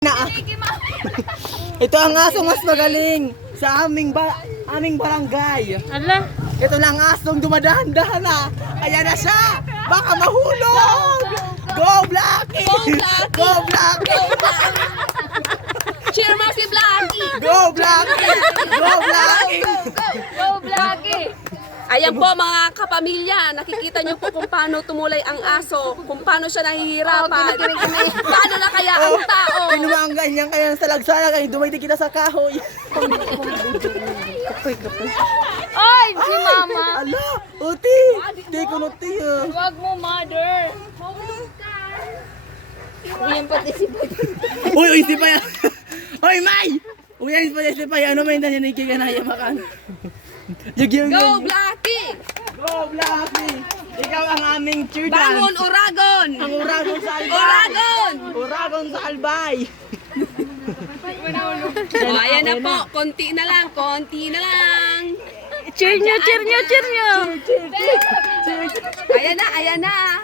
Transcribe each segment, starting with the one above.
Na, ito ang asong mas magaling sa aming barangay. Ala. Ito lang asong dumadahan-dahan na. Ayan na siya. Baka mahulog. Go Blackie! Go Blackie! Cheer mo si Blackie! Go Blackie! Go Blackie! Go Blackie! Ayan po mga kapamilya, nakikita niyo po kung paano tumulay ang aso, kung paano siya nahihirapan. Paano na kaya ang tao? Pinumaan ganyan kaya sa lagsara kayo dumating kita sa kahoy. Ay, si Mama! Ala, uti! Di ko nuti. Huwag mo, mother! Yan pati si Uy, si pa yan. Uy, May! Uy, si pa yan. Ano may nanyanig ka na yan makan? Go Blackie! Go Blackie! Ikaw ang aming cheer Bangon, dance. Oragon! Ang Uragon sa Albay. Oragon! Uragon sa Albay. O, ayan na po, konti na lang, konti na lang. Cheer nyo, cheer nyo, cheer nyo! Ayan na.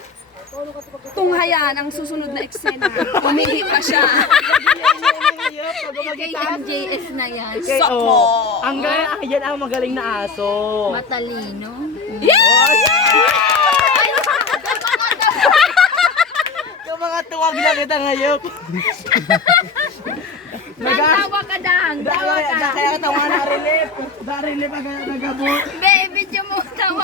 Tunghayan ang susunod na eksena. Humihi pa siya. Kay MJS na yan. Soko! Ang yan ang magaling na aso. Matalino. Yung mga tuwag lang kita ngayon. Tawa ka dang, tawa ka. Kaya katawa na relief. Relief ang nagabot. Baby, mo tawa.